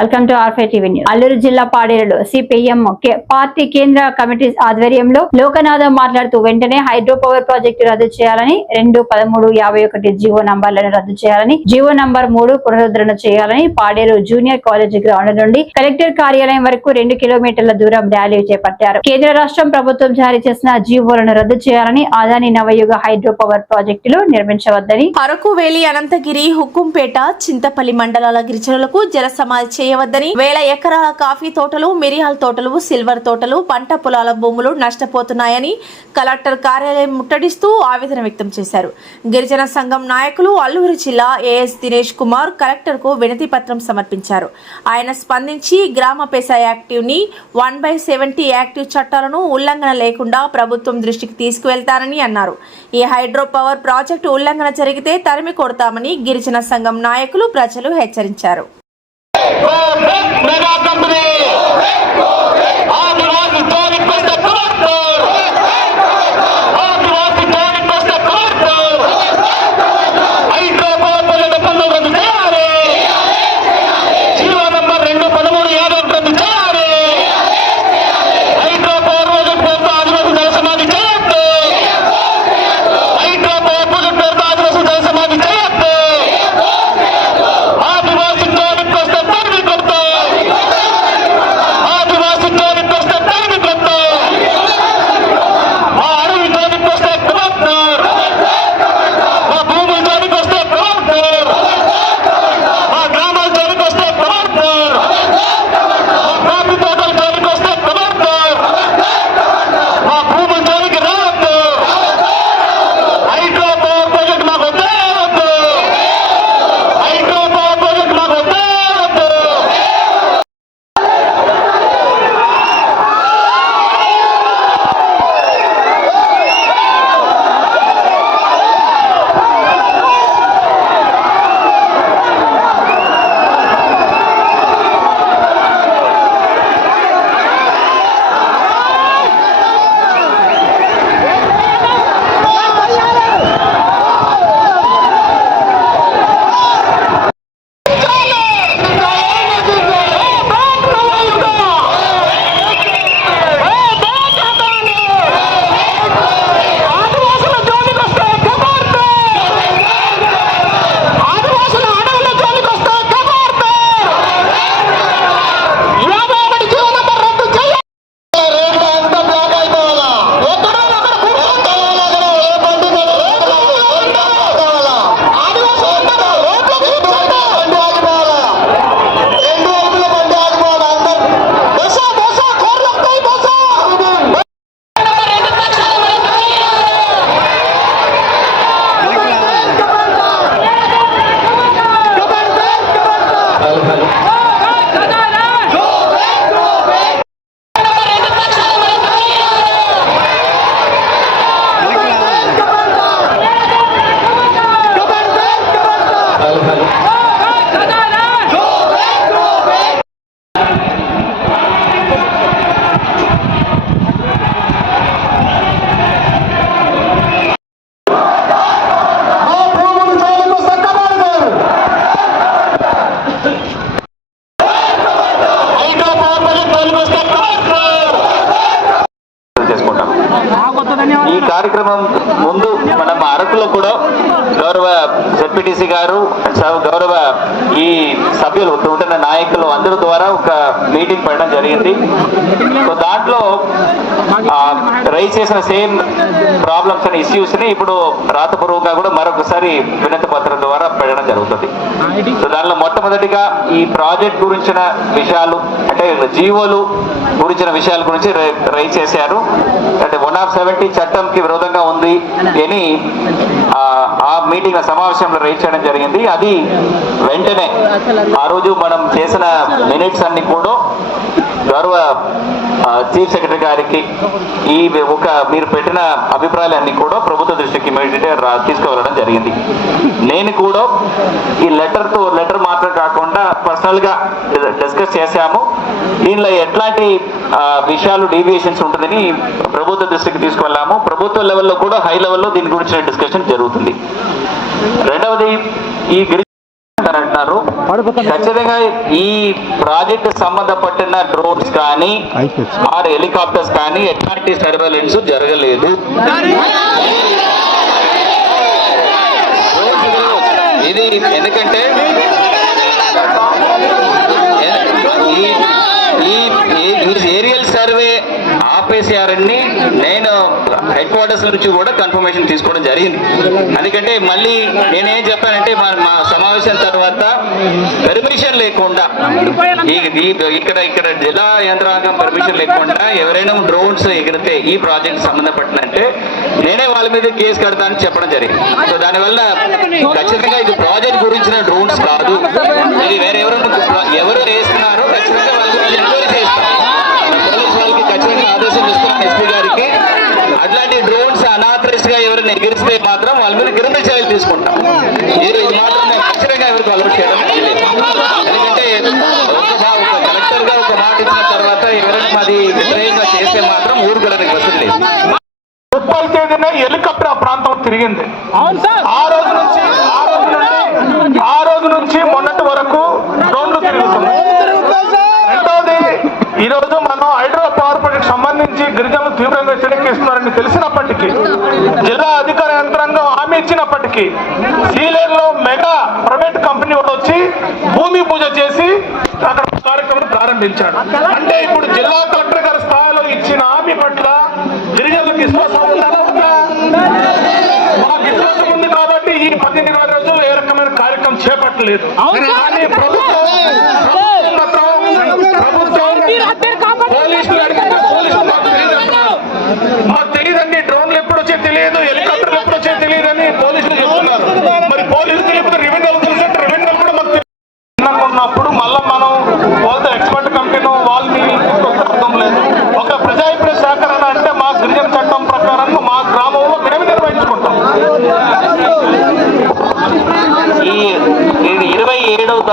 Welcome to RFI TV news. Alluri జిల్లా పాడేరులో CPM party కేంద్ర కమిటీ ఆధ్వర్యంలో లోకనాథం మాట్లాడుతూ వెంటనే హైడ్రో పవర్ ప్రాజెక్టు రద్దు చేయాలని రెండు పదమూడు యాభై ఒకటి జీవో నంబర్లను రద్దు చేయాలని జీవో నంబర్ మూడు పునరుద్ధరణ చేయాలని పాడేరు జూనియర్ కాలేజ్ గ్రౌండ్ నుండి కలెక్టర్ కార్యాలయం వరకు రెండు కిలోమీటర్ల దూరం ర్యాలీ చేపట్టారు కేంద్ర రాష్ట్రం ప్రభుత్వం జారీ చేసిన జీవోలను రద్దు చేయాలని ఆదాని నవయుగ హైడ్రో పవర్ ప్రాజెక్టులు నిర్మించవద్దని అరకువేలి అనంతగిరి హుక్కుంపేట చింతపల్లి మండలాల గిరిజనులకు జల సమాధి చేయవద్దని వేల ఎకరాల కాఫీ తోటలు మిరియాల తోటలు సిల్వర్ తోటలు పంట పొలాల భూములు నష్టపోతున్నాయని కలెక్టర్ కార్యాలయం ముట్టడిస్తూ ఆవేదన వ్యక్తం చేశారు. గిరిజన సంఘం నాయకులు అల్లూరు జిల్లా ఏఎస్ దినేష్ కుమార్ కలెక్టర్కు వినతి పత్రం సమర్పించారు. ఆయన స్పందించి గ్రామ పెసా యాక్టివ్ని వన్ బై సెవెంటీ యాక్టివ్ చట్టాలను ఉల్లంఘన లేకుండా ప్రభుత్వం దృష్టికి తీసుకువెళ్తారని అన్నారు. ఈ హైడ్రో పవర్ ప్రాజెక్టు ఉల్లంఘన జరిగితే తరిమి కొడతామని గిరిజన సంఘం నాయకులు ప్రజలు హెచ్చరించారు. మెగా ఈ కార్యక్రమం ముందు మనం అరకులో కూడా గౌరవ జడ్పీటీసీ గారు గౌరవ ఈ సభ్యులు ఉంటున్న నాయకులు అందరి ద్వారా ఒక మీటింగ్ పెట్టడం జరిగింది. సో దాంట్లో రైజ్ చేసిన సేమ్ ప్రాబ్లమ్స్ అండ్ ఇష్యూస్ని ఇప్పుడు రాతపూర్వకంగా కూడా మరొకసారి వినతి పత్రం ద్వారా పెట్టడం జరుగుతుంది. సో దానిలో మొట్టమొదటిగా ఈ ప్రాజెక్ట్ గురించిన విషయాలు అంటే జీవోలు గురించిన విషయాల గురించి రైజ్ చేశారు. అంటే వన్ ఆఫ్ సెవెంటీ చట్టంకి విరోధంగా ఉంది అని ఆ, ఆ మీటింగ్ సమావేశంలో రైజ్ చేయడం జరిగింది. అది వెంటనే ఆ రోజు మనం చేసిన మినిట్స్ అన్ని కూడా గౌరవ చీఫ్ సెక్రటరీ గారికి ఈ ఒక మీరు పెట్టిన అభిప్రాయాలన్నీ కూడా ప్రభుత్వ దృష్టికి ఇమీడియట్ తీసుకువెళ్ళడం జరిగింది. నేను కూడా ఈ లెటర్తో లెటర్ మాత్రం కాకుండా పర్సనల్గా డిస్కస్ చేశాము. దీనిలో ఎట్లాంటి విషయాలు డీవియేషన్స్ ఉంటుందని ప్రభుత్వ దృష్టికి తీసుకువెళ్ళాము. ప్రభుత్వ లెవెల్లో కూడా హై లెవెల్లో దీని గురించిన డిస్కషన్ జరుగుతుంది. రెండవది ఈ ఖచ్చితంగా ఈ ప్రాజెక్ట్ సంబంధపట్టిన డ్రోన్స్ కానీ ఆర్ హెలికాప్టర్స్ కానీ ఎట్లాంటి సర్వేలెన్స్ జరగలేదు. ఇది ఎందుకంటే ఈ- ఏరియల్ సర్వే ఆపేసారని నేను హెడ్ క్వార్టర్స్ నుంచి కూడా కన్ఫర్మేషన్ తీసుకోవడం జరిగింది. ఎందుకంటే మళ్ళీ నేనేం చెప్పానంటే మా మా సమావేశం తర్వాత పర్మిషన్ లేకుండా ఇక్కడ ఇక్కడ జిల్లా యంత్రాంగం పర్మిషన్ లేకుండా ఎవరైనా డ్రోన్స్ ఎగిరితే ఈ ప్రాజెక్ట్ సంబంధపడినంటే నేనే వాళ్ళ మీద కేసు కడతానని చెప్పడం జరిగింది. సో దానివల్ల ఖచ్చితంగా ఇది ప్రాజెక్ట్ గురించిన డ్రోన్స్ కాదు ఇది వేరే ఎవరు ఎవరు వేస్తున్నారో ఖచ్చితంగా వాళ్ళ గురించి ఎంక్వైరీ చేస్తాం పోలీస్ వాళ్ళకి ఖచ్చితంగా ఆదేశం ఇస్తున్నాం ఎస్పీ గారికి అట్లాంటి డ్రోన్స్ అనాథరైజ్గా ఎవరైనా ఎగిరిస్తే మాత్రం వాళ్ళ మీద క్రిమినల్ చర్యలు తీసుకుంటాం ఇది ఇది మాత్రం మేము ఖచ్చితంగా ఎవరికి అలవాటు చేయడం లేదు. ఎందుకంటే ఒక మా- ఒక కలెక్టర్గా ఒక మాట ఇచ్చిన తర్వాత ఎవరైనా మాది వ్యతిరేకంగా చేస్తే మాత్రం ఊరుకోవడానికి వసతి లేదు. ముప్పై తేదీన హెలికాప్టర్ ఆ ప్రాంతం తిరిగింది. ఆ రోజు నుంచి ఆ రోజు నుండి ఆ రోజు నుంచి మొన్నటి వరకు డ్రోన్లు తిరుగుతున్నాయి. రెండోది ఈ రోజు మనం హైడ్రో పవర్ ప్రాజెక్ట్ సంబంధించి గిరిజనులు తీవ్రంగా వ్యతిరేకిస్తున్నారని తెలిసినప్పటికీ జిల్లా అధికార యంత్రాంగం హామీ ఇచ్చినప్పటికీ సీలేర్లో మెగా ప్రైవేట్ కంపెనీ వాడు వచ్చి భూమి పూజ చేసి అక్కడ కార్యక్రమం ప్రారంభించాడు అంటే ఇప్పుడు జిల్లా Ausland ist. Ausland!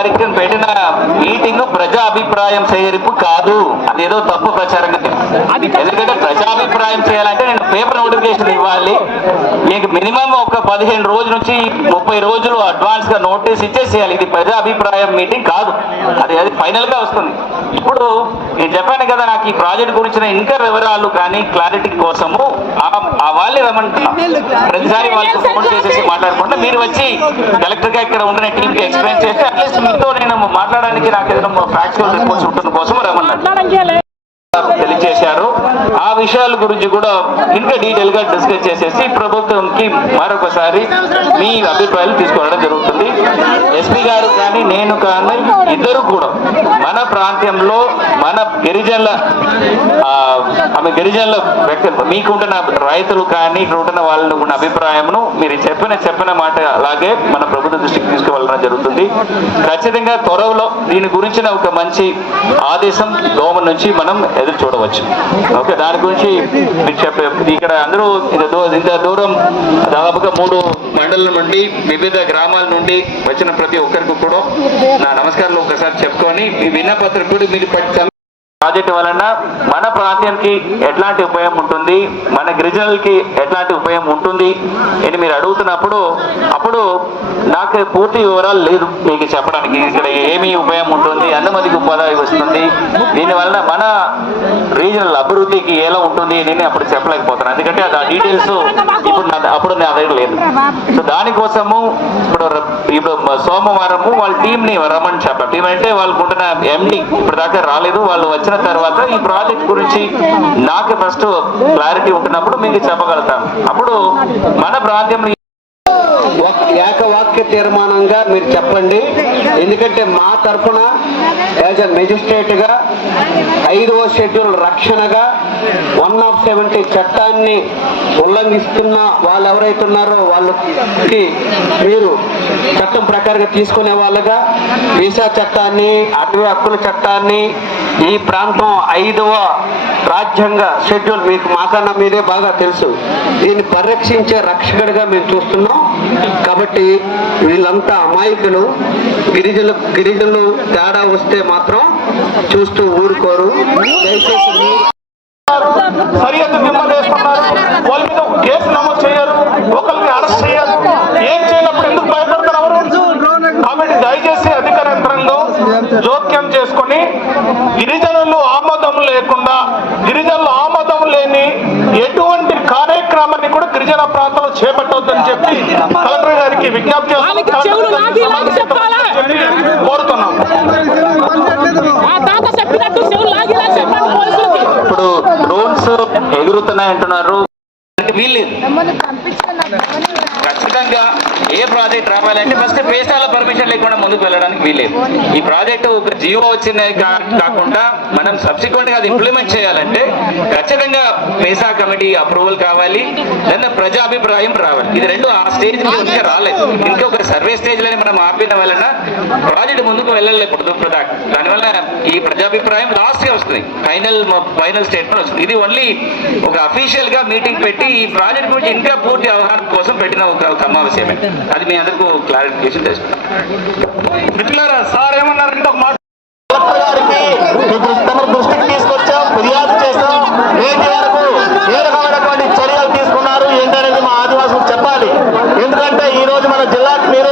తారీఖున పెట్టిన మీటింగ్ ప్రజా అభిప్రాయం సేకరింపు కాదు. అదేదో తప్పు ప్రచారంగా ఎందుకంటే ప్రజాభిప్రాయం చేయాలంటే నేను పేపర్ నోటిఫికేషన్ ఇవ్వాలి. మీకు మినిమం ఒక పదిహేను రోజుల నుంచి ముప్పై రోజులు అడ్వాన్స్గా నోటీస్ ఇచ్చేసేయాలి ఇది ప్రజా అభిప్రాయం మీటింగ్ కాదు. అది అది ఫైనల్గా వస్తుంది. ఇప్పుడు నేను చెప్పాను కదా నాకు ఈ ప్రాజెక్ట్ గురించిన ఇంకా వివరాలు కానీ క్లారిటీ కోసము ఆ- వాళ్ళని రమ్మంటున్నా ప్రతిసారి వాళ్ళకి ఫోన్ చేసేసి మాట్లాడకుండా మీరు వచ్చి కలెక్టర్గా ఇక్కడ ఉండే టీమ్కి ఎక్స్ప్లెయిన్ చేస్తే అట్లీస్ట్ మీతో నేను మాట్లాడడానికి నాకు ఏదైనా ఫ్యాక్చువల్ రిపోర్ట్స్ ఉంటుంది కోసం రమ్మన్నాను తెలియజేశారు. ఆ విషయాల గురించి కూడా ఇంకా డీటెయిల్గా డిస్కస్ చేసేసి ప్రభుత్వంకి మరొకసారి మీ అభిప్రాయాలు తీసుకోవడం జరుగుతుంది. ఎస్పీ గారు కానీ నేను కానీ ఇద్దరు కూడా మన ప్రాంతంలో మన గిరిజనుల ఆమె గిరిజనుల వ్యక్తి మీకుంటున్న రైతులు కానీ ఇక్కడ ఉంటున్న వాళ్ళు ఉన్న అభిప్రాయమును మీరు చెప్పిన చెప్పిన మాట అలాగే మన ప్రభుత్వ దృష్టికి తీసుకువెళ్ళడం జరుగుతుంది. ఖచ్చితంగా త్వరలో దీని గురించిన ఒక మంచి ఆదేశం గవర్నమెంట్ నుంచి మనం ఎదురు చూడవచ్చు. ఓకే దాని గురించి మీరు చెప్పే ఇక్కడ అందరూ ఇంత ఇంత దూరం దాదాపుగా మూడు మండలం నుండి వివిధ గ్రామాల నుండి వచ్చిన ప్రతి ఒక్కరికి కూడా నా నమస్కారాలు ఒకసారి చెప్పుకొని ఈ విన్నపత్రం కూడా మీరు ప్రాజెక్టు వలన మన ప్రాంతానికి ఎట్లాంటి ఉపయోగం ఉంటుంది? మన గిరిజనులకి ఎట్లాంటి ఉపయోగం ఉంటుంది? అని మీరు అడుగుతున్నప్పుడు అప్పుడు నాకు పూర్తి వివరాలు లేదు మీకు చెప్పడానికి. ఇక్కడ ఏమి ఉపయోగం ఉంటుంది? ఎంతమందికి ఉపాధి వస్తుంది. దీని వలన మన రీజనల్ అభివృద్ధికి ఎలా ఉంటుంది అని నేను అప్పుడు చెప్పలేకపోతున్నాను. ఎందుకంటే ఆ డీటెయిల్స్ ఇప్పుడు నా అప్పుడు నా దగ్గర లేదు. సో దానికోసము ఇప్పుడు ర- ఇప్పుడు సోమవారము వాళ్ళ టీంని రమ్మని చెప్పారు టీం అంటే వాళ్ళకుంటున్న ఎండి ఇప్పుడు దాకా రాలేదు. వాళ్ళు వచ్చిన తర్వాత ఈ ప్రాజెక్ట్ గురించి నాకు ఫస్ట్ క్లారిటీ ఉంటున్నప్పుడు మీకు చెప్పగలుగుతాం అప్పుడు మన ప్రాంతంలో ఏకవాక్య తీర్మానంగా మీరు చెప్పండి. ఎందుకంటే మా తరఫున యాజ్ అ మెజిస్ట్రేట్గా ఐదవ షెడ్యూల్ రక్షణగా వన్ ఆఫ్ సెవెంటీ చట్టాన్ని ఉల్లంఘిస్తున్న వాళ్ళు ఎవరైతే ఉన్నారో వాళ్ళకి మీరు చట్టం ప్రకారంగా తీసుకునే వాళ్ళగా వీసా చట్టాన్ని అటవీ హక్కుల చట్టాన్ని ఈ ప్రాంతం ఐదవ రాజ్యాంగ షెడ్యూల్ మీకు మాకన్నా మీరే బాగా తెలుసు. దీన్ని పరిరక్షించే రక్షకుడిగా మేము చూస్తున్నాం. కాబట్టి వీళ్ళంతా అమాయకులు. గిరిజలు గిరిజనులు తేడా వస్తే మాత్రం చూస్తూ ఊరుకోరు. దయచేసి కేసు నమోదు అరెస్ట్ ఏం దయచేసి అధికార యంత్రంలో జోక్యం చేసుకొని గిరిజనులు ఆమోదం లేకుండా ఎటువంటి కార్యక్రమాన్ని కూడా గిరిజన ప్రాంతంలో చేపట్టవద్దని చెప్పి కలెక్టర్ గారికి విజ్ఞప్తి? కోరుతున్నాం. ఇప్పుడు డ్రోన్స్ ఎగురుతున్నాయి అంటున్నారు ఖచ్చితంగా ఏ ప్రాజెక్ట్ రావాలంటే ఫస్ట్ పేసాల పర్మిషన్ లేకుండా ముందుకు వెళ్ళడానికి వీలేదు ఈ ప్రాజెక్ట్ ఒక జీవో వచ్చింది కాకుండా మనం సబ్సిక్వెంట్గా అది ఇంప్లిమెంట్ చేయాలంటే ఖచ్చితంగా పేసా కమిటీ అప్రూవల్ కావాలి దాన్ని ప్రజాభిప్రాయం రావాలి. ఇది రెండు ఆ స్టేజ్ ఇంకా రాలేదు. ఇంకా ఒక సర్వే స్టేజ్లోనే మనం ఆపిన వలన ప్రాజెక్ట్ ముందుకు వెళ్ళలేకూడదు ప్రొడక్ట్ దానివల్ల ఈ ప్రజాభిప్రాయం లాస్ట్గా వస్తుంది. ఫైనల్ ఫైనల్ స్టేట్మెంట్ వస్తుంది. ఇది ఓన్లీ ఒక అఫీషియల్గా మీటింగ్ పెట్టి ఈ ప్రాజెక్ట్ గురించి ఇంకా పూర్తి అవగాహన కోసం పెట్టిన ఒక సమావేశమే. అది మీ అందరికీ క్లారిఫికేషన్ సార్ మాట. దృష్టికి తీసుకొచ్చాం ఫిర్యాదు చేస్తాం నేటి వరకు ఏ రకమైనటువంటి చర్యలు తీసుకున్నారు ఏంటనేది మా ఆదివాసులకు చెప్పాలి. ఎందుకంటే ఈ రోజు మన జిల్లాకు మీరు